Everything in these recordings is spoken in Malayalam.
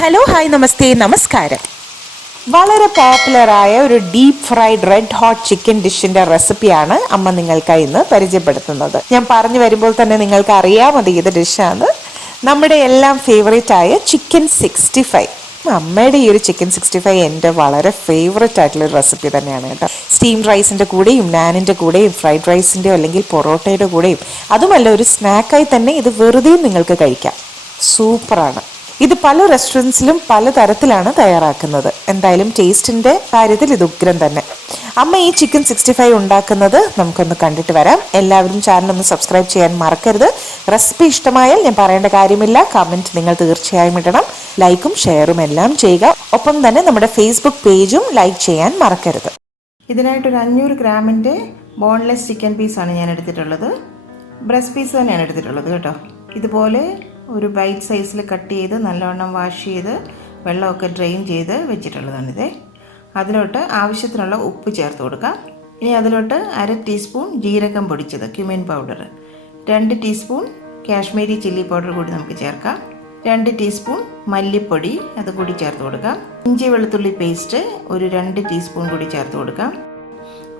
ഹലോ ഹായ് നമസ്തേ നമസ്കാരം. വളരെ പോപ്പുലറായ ഒരു deep fried red hot chicken ഡിഷിന്റെ റെസിപ്പിയാണ് അമ്മ നിങ്ങൾക്കായി ഇന്ന് പരിചയപ്പെടുത്തുന്നത്. ഞാൻ പറഞ്ഞു വരുമ്പോൾ തന്നെ നിങ്ങൾക്ക് അറിയാം അത് ഏത് ഡിഷാണ്. നമ്മുടെ എല്ലാം ഫേവറേറ്റ് ആയ ചിക്കൻ 65. അമ്മയുടെ ഈ ഒരു ചിക്കൻ 65 എൻ്റെ വളരെ ഫേവററ്റ് ആയിട്ടുള്ള റെസിപ്പി തന്നെയാണ് കേട്ടോ. സ്റ്റീം റൈസിൻ്റെ കൂടെയും നാനിൻ്റെ കൂടെയും ഫ്രൈഡ് റൈസിൻ്റെയോ അല്ലെങ്കിൽ പൊറോട്ടയുടെ കൂടെയും അതുമല്ല ഒരു സ്നാക്കായി തന്നെ ഇത് വെറുതെ നിങ്ങൾക്ക് കഴിക്കാം. സൂപ്പറാണ്. ഇത് പല റെസ്റ്റോറൻറ്റ്സിലും പല തരത്തിലാണ് തയ്യാറാക്കുന്നത്. എന്തായാലും ടേസ്റ്റിൻ്റെ കാര്യത്തിൽ ഇത് ഉഗ്രം തന്നെ. അമ്മ ഈ ചിക്കൻ 65 ഉണ്ടാക്കുന്നത് നമുക്കൊന്ന് കണ്ടിട്ട് വരാം. എല്ലാവരും ചാനലൊന്ന് സബ്സ്ക്രൈബ് ചെയ്യാൻ മറക്കരുത്. റെസിപ്പി ഇഷ്ടമായാൽ ഞാൻ പറയേണ്ട കാര്യമില്ല, കമൻറ്റ് നിങ്ങൾ തീർച്ചയായും ഇടണം. ലൈക്കും ഷെയറും എല്ലാം ചെയ്യുക. ഒപ്പം തന്നെ നമ്മുടെ ഫേസ്ബുക്ക് പേജും ലൈക്ക് ചെയ്യാൻ മറക്കരുത്. ഇതിനായിട്ടൊരു 500 ഗ്രാമിൻ്റെ ബോൺലെസ് ചിക്കൻ പീസാണ് ഞാൻ എടുത്തിട്ടുള്ളത്. ബ്രസ്റ്റ് പീസ് തന്നെയാണ് എടുത്തിട്ടുള്ളത് കേട്ടോ. ഇതുപോലെ ഒരു ബൈറ്റ് സൈസിൽ കട്ട് ചെയ്ത് നല്ലവണ്ണം വാഷ് ചെയ്ത് വെള്ളമൊക്കെ ഡ്രെയിൻ ചെയ്ത് വെച്ചിട്ടുള്ളതാണിത്. അതിലോട്ട് ആവശ്യത്തിനുള്ള ഉപ്പ് ചേർത്ത് കൊടുക്കാം. ഇനി അതിലോട്ട് 1/2 ടീസ്പൂൺ ജീരകം പൊടിച്ചത് cumin powder, 2 teaspoon Kashmiri chilli powder കൂടി നമുക്ക് ചേർക്കാം, 2 ടീസ്പൂൺ മല്ലിപ്പൊടി അത് കൂടി ചേർത്ത് കൊടുക്കാം. ഇഞ്ചി വെളുത്തുള്ളി പേസ്റ്റ് ഒരു 2 ടീസ്പൂൺ കൂടി ചേർത്ത് കൊടുക്കാം.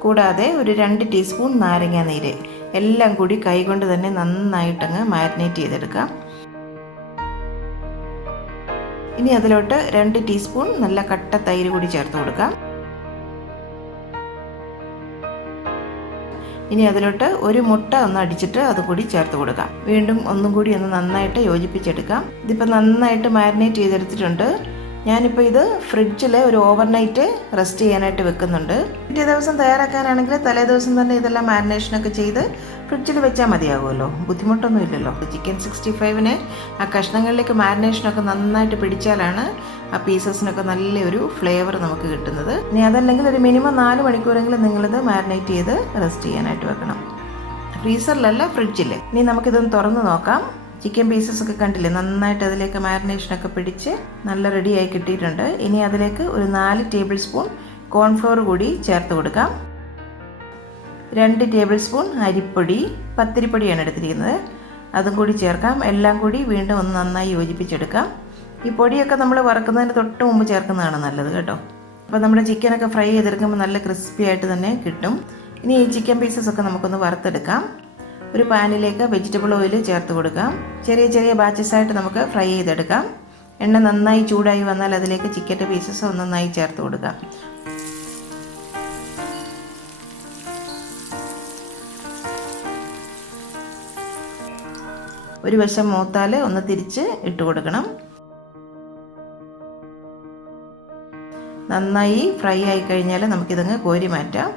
കൂടാതെ ഒരു 2 ടീസ്പൂൺ നാരങ്ങ നീര് എല്ലാം കൂടി കൈകൊണ്ട് തന്നെ നന്നായിട്ടങ്ങ് മാരിനേറ്റ് ചെയ്തെടുക്കാം. ഇനി അതിലോട്ട് 2 ടീസ്പൂൺ നല്ല കട്ട തൈര് കൂടി ചേർത്ത് കൊടുക്കാം. ഇനി അതിലോട്ട് ഒരു മുട്ട ഒന്ന് അടിച്ചിട്ട് അതുകൂടി ചേർത്ത് കൊടുക്കാം. വീണ്ടും ഒന്നും കൂടി ഒന്ന് നന്നായിട്ട് യോജിപ്പിച്ചെടുക്കാം. ഇതിപ്പോൾ നന്നായിട്ട് മാരിനേറ്റ് ചെയ്തെടുത്തിട്ടുണ്ട്. ഞാനിപ്പോൾ ഇത് ഫ്രിഡ്ജിൽ ഒരു ഓവർനൈറ്റ് റെസ്റ്റ് ചെയ്യാനായിട്ട് വെക്കുന്നുണ്ട്. പിറ്റേ ദിവസം തയ്യാറാക്കാനാണെങ്കിൽ തലേ ദിവസം തന്നെ ഇതെല്ലാം മാരിനേഷനൊക്കെ ചെയ്ത് ഫ്രിഡ്ജിൽ വെച്ചാൽ മതിയാകുമല്ലോ, ബുദ്ധിമുട്ടൊന്നും ഇല്ലല്ലോ. ചിക്കൻ 65ന് ആ കഷ്ണങ്ങളിലേക്ക് മാരിനേഷനൊക്കെ നന്നായിട്ട് പിടിച്ചാലാണ് ആ പീസസിനൊക്കെ നല്ലൊരു ഫ്ലേവർ നമുക്ക് കിട്ടുന്നത്. ഇനി അതല്ലെങ്കിൽ ഒരു മിനിമം 4 മണിക്കൂറെങ്കിലും നിങ്ങളിത് മാരിനേറ്റ് ചെയ്ത് റെസ്റ്റ് ചെയ്യാനായിട്ട് വെക്കണം. ഫ്രീസറിലല്ല, ഫ്രിഡ്ജിൽ. ഇനി നമുക്കിതൊന്ന് തുറന്ന് നോക്കാം. ചിക്കൻ പീസസ് ഒക്കെ കണ്ടില്ലേ, നന്നായിട്ട് അതിലേക്ക് മാരിനേഷനൊക്കെ പിടിച്ച് നല്ല റെഡിയായി കിട്ടിയിട്ടുണ്ട്. ഇനി അതിലേക്ക് ഒരു 4 ടേബിൾ സ്പൂൺ കോൺഫ്ലോർ കൂടി ചേർത്ത് കൊടുക്കാം. 2 ടേബിൾ സ്പൂൺ അരിപ്പൊടി, പത്തിരിപ്പൊടിയാണ് എടുത്തിരിക്കുന്നത്, അതും കൂടി ചേർക്കാം. എല്ലാം കൂടി വീണ്ടും ഒന്ന് നന്നായി യോജിപ്പിച്ചെടുക്കാം. ഈ പൊടിയൊക്കെ നമ്മൾ വറക്കുന്നതിന് തൊട്ട് മുമ്പ് ചേർക്കുന്നതാണ് നല്ലത് കേട്ടോ. അപ്പോൾ നമ്മുടെ ചിക്കനൊക്കെ ഫ്രൈ ചെയ്തെടുക്കുമ്പോൾ നല്ല ക്രിസ്പി ആയിട്ട് തന്നെ കിട്ടും. ഇനി ഈ ചിക്കൻ പീസസ് ഒക്കെ നമുക്കൊന്ന് വറുത്തെടുക്കാം. ഒരു പാനിലേക്ക് വെജിറ്റബിൾ ഓയിൽ ചേർത്ത് കൊടുക്കാം. ചെറിയ ചെറിയ ബാച്ചസ് ആയിട്ട് നമുക്ക് ഫ്രൈ ചെയ്തെടുക്കാം. എണ്ണ നന്നായി ചൂടായി വന്നാൽ അതിലേക്ക് ചിക്കൻ്റെ പീസസ് ഒന്ന് നന്നായി ചേർത്ത് കൊടുക്കാം. ഒരു വശം മൂത്താൽ ഒന്ന് തിരിച്ച് ഇട്ട് കൊടുക്കണം. നന്നായി ഫ്രൈ ആയി കഴിഞ്ഞാൽ നമുക്കിതങ്ങ് കോരി മാറ്റാം.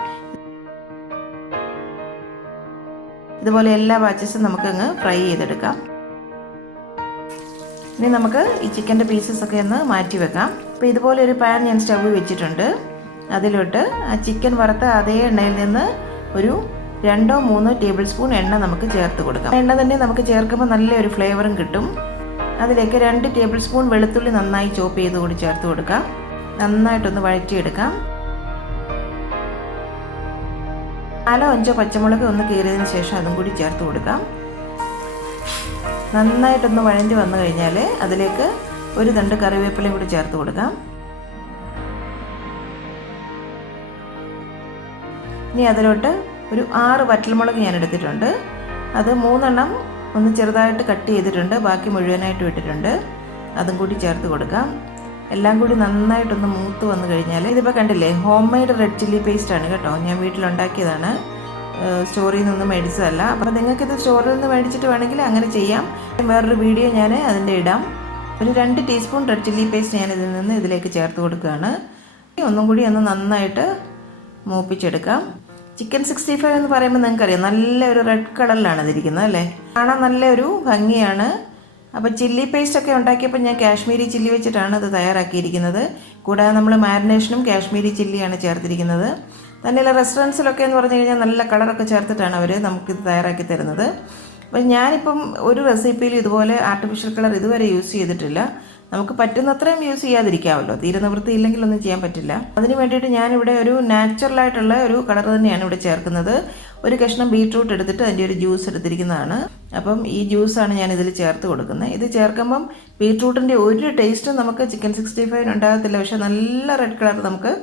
ഇതുപോലെ എല്ലാ ബാച്ചസും നമുക്കങ്ങ് ഫ്രൈ ചെയ്തെടുക്കാം. ഇനി നമുക്ക് ഈ ചിക്കൻ്റെ പീസസ് ഒക്കെ ഒന്ന് മാറ്റി വെക്കാം. അപ്പോൾ ഇതുപോലെ ഒരു പാൻ ഞാൻ സ്റ്റവ് വെച്ചിട്ടുണ്ട്. അതിലോട്ട് ആ ചിക്കൻ വറുത്ത അതേ എണ്ണയിൽ നിന്ന് ഒരു 2-3 ടേബിൾ സ്പൂൺ എണ്ണ നമുക്ക് ചേർത്ത് കൊടുക്കാം. എണ്ണ തന്നെ നമുക്ക് ചേർക്കുമ്പോൾ നല്ലൊരു ഫ്ലേവറും കിട്ടും. അതിലേക്ക് 2 ടേബിൾ സ്പൂൺ വെളുത്തുള്ളി നന്നായി ചോപ്പ് ചെയ്ത് കൂടി ചേർത്ത് കൊടുക്കാം. നന്നായിട്ടൊന്ന് വഴറ്റിയെടുക്കാം. 4-5 പച്ചമുളക് ഒന്ന് കീറിയതിന് ശേഷം അതും കൂടി ചേർത്ത് കൊടുക്കാം. നന്നായിട്ടൊന്ന് വഴഞ്ഞ് വന്നു കഴിഞ്ഞാൽ അതിലേക്ക് ഒരു തണ്ട് കറിവേപ്പിലയും കൂടി ചേർത്ത് കൊടുക്കാം. ഇനി അതിലോട്ട് ഒരു 6 വറ്റൽമുളക് ഞാൻ എടുത്തിട്ടുണ്ട്. അത് 3 എണ്ണം ഒന്ന് ചെറുതായിട്ട് കട്ട് ചെയ്തിട്ടുണ്ട്, ബാക്കി മുഴുവനായിട്ട് ഇട്ടിട്ടുണ്ട്. അതും കൂടി ചേർത്ത് കൊടുക്കാം. എല്ലാം കൂടി നന്നായിട്ടൊന്ന് മൂത്ത് വന്നു കഴിഞ്ഞാൽ ഇതിപ്പോൾ കണ്ടില്ലേ, home made red chilli paste ആണ് കേട്ടോ. ഞാൻ വീട്ടിലുണ്ടാക്കിയതാണ്, സ്റ്റോറിൽ നിന്ന് മേടിച്ചതല്ല. അപ്പോൾ നിങ്ങൾക്കിത് സ്റ്റോറിൽ നിന്ന് മേടിച്ചിട്ട് വേണമെങ്കിൽ അങ്ങനെ ചെയ്യാം. വേറൊരു വീഡിയോ ഞാൻ അതിൻ്റെ ഇടാം. ഒരു 2 ടീസ്പൂൺ റെഡ് ചില്ലി പേസ്റ്റ് ഞാൻ ഇതിൽ നിന്ന് ഇതിലേക്ക് ചേർത്ത് കൊടുക്കുകയാണ്. ഒന്നും കൂടി ഒന്ന് നന്നായിട്ട് മൂപ്പിച്ചെടുക്കാം. ചിക്കൻ 65 എന്ന് പറയുമ്പോൾ നിങ്ങൾക്കറിയാം നല്ലൊരു റെഡ് കളറിലാണ് ഇതിരിക്കുന്നത് അല്ലേ, കാണാൻ നല്ലൊരു ഭംഗിയാണ്. അപ്പോൾ ചില്ലി പേസ്റ്റൊക്കെ ഉണ്ടാക്കിയപ്പോൾ ഞാൻ കാശ്മീരി ചില്ലി വെച്ചിട്ടാണ് അത് തയ്യാറാക്കിയിരിക്കുന്നത്. കൂടാതെ നമ്മൾ മാരിനേഷനും കാശ്മീരി ചില്ലിയാണ് ചേർത്തിരിക്കുന്നത്. തന്നെയുള്ള റെസ്റ്റോറൻറ്റ്സിലൊക്കെ എന്ന് പറഞ്ഞു കഴിഞ്ഞാൽ നല്ല കളറൊക്കെ ചേർത്തിട്ടാണ് അവർ നമുക്കിത് തയ്യാറാക്കി തരുന്നത്. അപ്പം ഞാനിപ്പം ഒരു റെസിപ്പിയിൽ ഇതുപോലെ ആർട്ടിഫിഷ്യൽ കളർ ഇതുവരെ യൂസ് ചെയ്തിട്ടില്ല. നമുക്ക് പറ്റുന്നത്രയും യൂസ് ചെയ്യാതിരിക്കാമല്ലോ, തീരെ നിവൃത്തി ഇല്ലെങ്കിൽ ഒന്നും ചെയ്യാൻ പറ്റില്ല. അതിന് വേണ്ടിയിട്ട് ഞാനിവിടെ ഒരു നാച്ചുറലായിട്ടുള്ള ഒരു കളർ തന്നെയാണ് ഇവിടെ ചേർക്കുന്നത്. ഒരു കഷ്ണം ബീട്രൂട്ട് എടുത്തിട്ട് അതിൻ്റെ ഒരു ജ്യൂസ് എടുത്തിരിക്കുന്നതാണ്. അപ്പം ഈ ജ്യൂസാണ് ഞാൻ ഇതിൽ ചേർത്ത് കൊടുക്കുന്നത്. ഇത് ചേർക്കുമ്പം ബീട്രൂട്ടിൻ്റെ ഒരു ടേസ്റ്റും നമുക്ക് ചിക്കൻ 65 ഉണ്ടാകത്തില്ല, പക്ഷെ നല്ല റെഡ് കളർ നമുക്ക്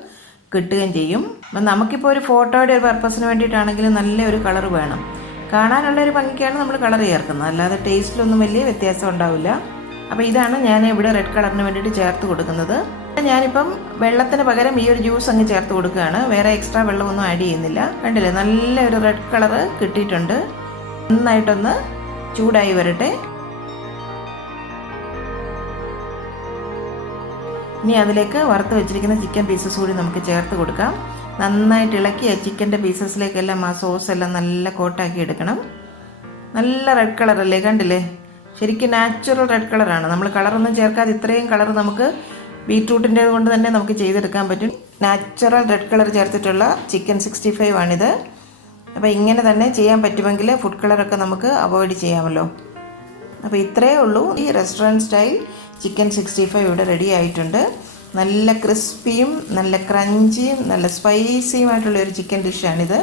കിട്ടുകയും ചെയ്യും. അപ്പം നമുക്കിപ്പോൾ ഒരു ഫോട്ടോയുടെ ഒരു പർപ്പസിന് വേണ്ടിയിട്ടാണെങ്കിലും നല്ല ഒരു കളർ വേണം. കാണാനുള്ള ഒരു ഭംഗിക്കാണ് നമ്മൾ കളർ ചേർക്കുന്നത്, അല്ലാതെ ടേസ്റ്റിലൊന്നും വലിയ വ്യത്യാസം ഉണ്ടാവില്ല. അപ്പോൾ ഇതാണ് ഞാൻ ഇവിടെ റെഡ് കളറിന് വേണ്ടിയിട്ട് ചേർത്ത് കൊടുക്കുന്നത്. ഞാനിപ്പം വെള്ളത്തിന് പകരം ഈ ഒരു ജ്യൂസ് അങ്ങ് ചേർത്ത് കൊടുക്കുകയാണ്. വേറെ എക്സ്ട്രാ വെള്ളമൊന്നും ആഡ് ചെയ്യുന്നില്ല. കണ്ടില്ലേ, നല്ല ഒരു റെഡ് കളർ കിട്ടിയിട്ടുണ്ട്. നന്നായിട്ടൊന്ന് ചൂടായി വരട്ടെ. ഇനി അതിലേക്ക് വറുത്ത് വെച്ചിരിക്കുന്ന ചിക്കൻ പീസസ് കൂടി നമുക്ക് ചേർത്ത് കൊടുക്കാം. നന്നായിട്ട് ഇളക്കി ചിക്കൻ്റെ പീസസിലേക്കെല്ലാം ആ സോസ് എല്ലാം നല്ല കോട്ടാക്കി എടുക്കണം. നല്ല റെഡ് കളറല്ലേ, കണ്ടില്ലേ, ശരിക്കും നാച്ചുറൽ റെഡ് കളറാണ്. നമ്മൾ കളറൊന്നും ചേർക്കാതെ ഇത്രയും കളർ നമുക്ക് ബീട്രൂട്ടിൻ്റെ കൊണ്ട് തന്നെ നമുക്ക് ചെയ്തെടുക്കാൻ പറ്റും. നാച്ചുറൽ റെഡ് കളർ ചേർത്തിട്ടുള്ള ചിക്കൻ 65 ആണിത്. അപ്പോൾ ഇങ്ങനെ തന്നെ ചെയ്യാൻ പറ്റുമെങ്കിൽ ഫുഡ് കളറൊക്കെ നമുക്ക് അവോയ്ഡ് ചെയ്യാമല്ലോ. അപ്പോൾ ഇത്രയേ ഉള്ളൂ. ഈ റെസ്റ്റോറൻറ്റ് സ്റ്റൈൽ ചിക്കൻ 65 ഇവിടെ റെഡി ആയിട്ടുണ്ട്. നല്ല ക്രിസ്പിയും നല്ല ക്രഞ്ചിയും നല്ല സ്പൈസിയുമായിട്ടുള്ളൊരു ചിക്കൻ ഡിഷാണിത്.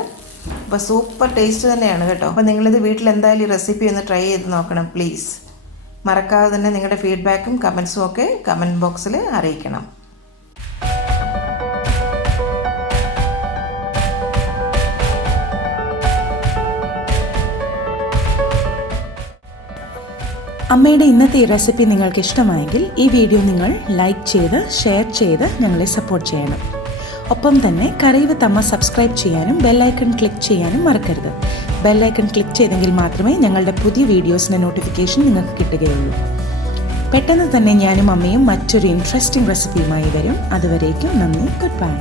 അപ്പോൾ സൂപ്പർ ടേസ്റ്റ് തന്നെയാണ് കേട്ടോ. അപ്പോൾ നിങ്ങളിത് വീട്ടിൽ എന്തായാലും ഈ റെസിപ്പി ഒന്ന് ട്രൈ ചെയ്ത് നോക്കണം പ്ലീസ്. മറക്കാതെ തന്നെ നിങ്ങളുടെ ഫീഡ്ബാക്കും കമൻസും ഒക്കെ കമൻറ്റ് ബോക്സിൽ അറിയിക്കണം. അമ്മയുടെ ഇന്നത്തെ ഈ റെസിപ്പി നിങ്ങൾക്ക് ഇഷ്ടമായെങ്കിൽ ഈ വീഡിയോ നിങ്ങൾ ലൈക്ക് ചെയ്ത് ഷെയർ ചെയ്ത് ഞങ്ങളെ സപ്പോർട്ട് ചെയ്യണം. ഒപ്പം തന്നെ കറി വിത്ത് അമ്മ സബ്സ്ക്രൈബ് ചെയ്യാനും ബെല്ലൈക്കൺ ക്ലിക്ക് ചെയ്യാനും മറക്കരുത്. ബെല്ലൈക്കൺ ക്ലിക്ക് ചെയ്തെങ്കിൽ മാത്രമേ ഞങ്ങളുടെ പുതിയ വീഡിയോസിൻ്റെ നോട്ടിഫിക്കേഷൻ നിങ്ങൾക്ക് കിട്ടുകയുള്ളൂ. പെട്ടെന്ന് തന്നെ ഞാനും അമ്മയും മറ്റൊരു ഇൻട്രസ്റ്റിംഗ് റെസിപ്പിയുമായി വരും. അതുവരേക്കും നന്ദി, ഗുഡ് ബൈ.